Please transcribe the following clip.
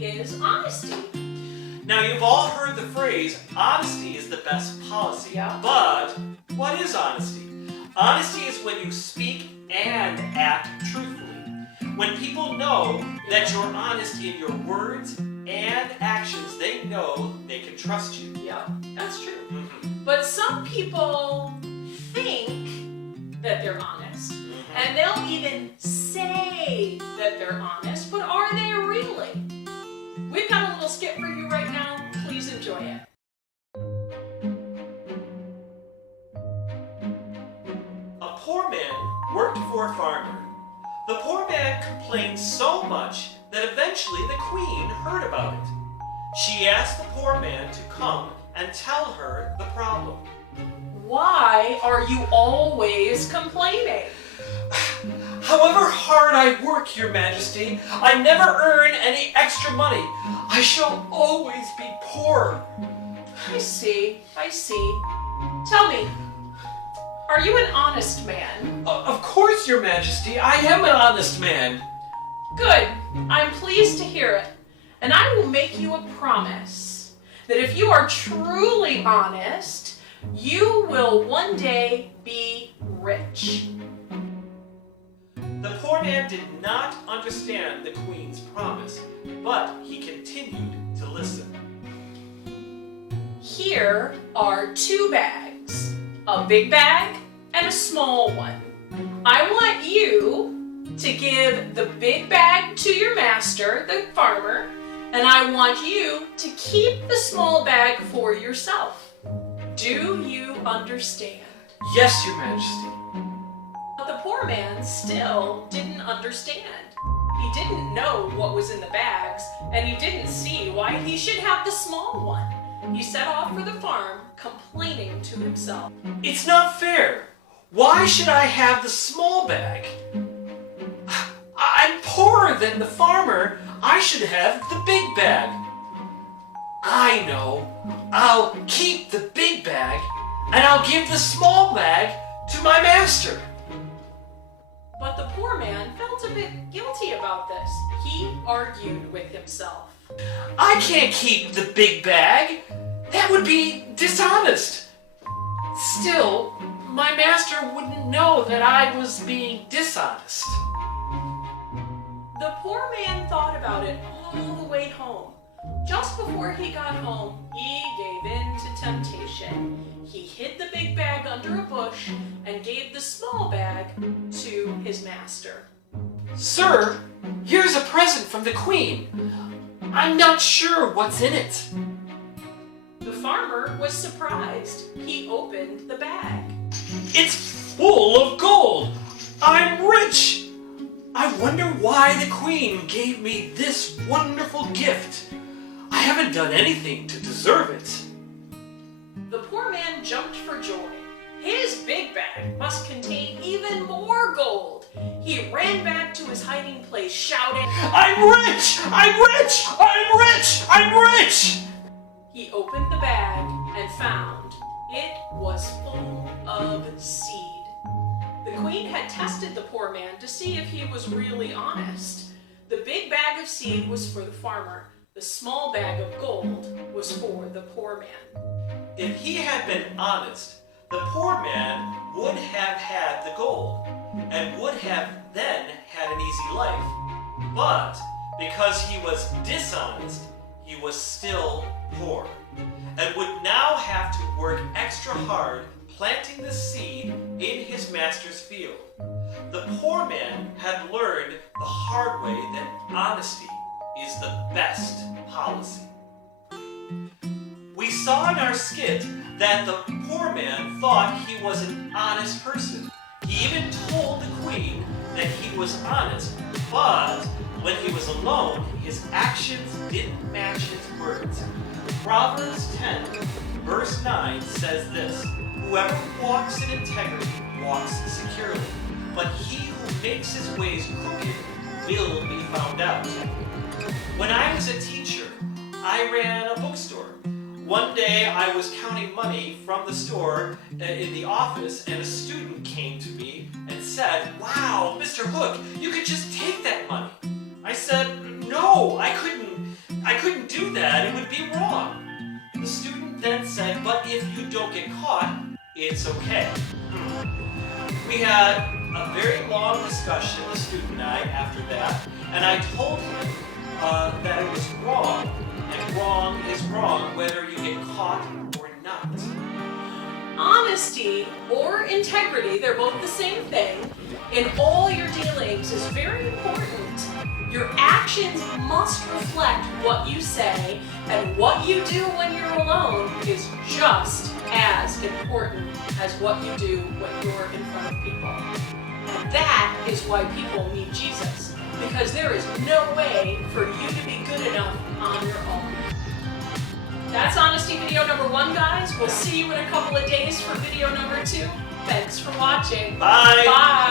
is honesty? Now, you've all heard the phrase, honesty is the best policy. Yeah. But what is honesty? Honesty is when you speak and act truthfully. When people know that you're honest in your words and actions, they know they can trust you. Yeah, that's true. Mhm. But some people think that they're honest, and they'll even say that they're honest, but are they really? We've got a little skit for you right now. Please enjoy it. A poor man worked for a farmer. The poor man complained so much that eventually the queen heard about it. She asked the poor man to come and tell her the problem. Why are you always complaining? However hard I work, Your Majesty, I never earn any extra money. I shall always be poor. I see. Tell me, are you an honest man? Of course, Your Majesty, I am an honest man. Good. I'm pleased to hear it. And I will make you a promise that if you are truly honest, you will one day be rich. The poor man did not understand the queen's promise, but he continued to listen. Here are 2 bags, a big bag and a small one. I want you to give the big bag to your master, the farmer, and I want you to keep the small bag for yourself. Do you understand? Yes, Your Majesty. But the poor man still didn't understand. He didn't know what was in the bags, and he didn't see why he should have the small one. He set off for the farm, complaining to himself. It's not fair. Why should I have the small bag? I'm poorer than the farmer. I should have the big bag. I know. I'll keep the big bag, and I'll give the small bag to my master. But the poor man felt a bit guilty about this. He argued with himself. I can't keep the big bag. That would be dishonest. Still, my master wouldn't know that I was being dishonest. The poor man thought about it all the way home. Just before he got home, he gave in to temptation. He hid the big bag under a bush and gave the small bag to his master. Sir, here's a present from the queen. I'm not sure what's in it. The farmer was surprised. He opened the bag. It's full of gold. I'm rich. I wonder why the queen gave me this wonderful gift. I haven't done anything to deserve it. The poor man jumped for joy. His big bag must contain even more gold. He ran back to his hiding place, shouting, I'm rich! I'm rich! I'm rich! I'm rich! He opened the bag and found it was full of seed. The queen had tested the poor man to see if he was really honest. The big bag of seed was for the farmer. The small bag of gold was for the poor man. If he had been honest, the poor man would have had the gold and would have then had an easy life. But because he was dishonest, he was still poor and would now have to work extra hard planting the seed in his master's field. The poor man had learned the hard way that honesty is the best policy. We saw in our skit that the poor man thought he was an honest person. He even told the queen that he was honest, but when he was alone, his actions didn't match his words. Proverbs 10, verse 9 says this, whoever walks in integrity walks securely, but he who makes his ways crooked will be found out. When I was a teacher, I ran a bookstore. One day I was counting money from the store in the office, and a student came to me and said, wow, Mr. Hook, you could just take that money. I said, no, I couldn't couldn't do that. It would be wrong. The student then said, but if you don't get caught, it's okay. We had a very long discussion, the student and I, after that, and I told him that it was wrong, and wrong is wrong whether you get caught or not. Honesty or integrity, they're both the same thing, in all your dealings is very important. Your actions must reflect what you say, and what you do when you're alone is just as important as what you do when you're in front of people. And that is why people need Jesus, because there is no way for you to be good enough on your own. That's honesty video number 1, guys. We'll see you in a couple of days for video number 2. Thanks for watching. Bye. Bye.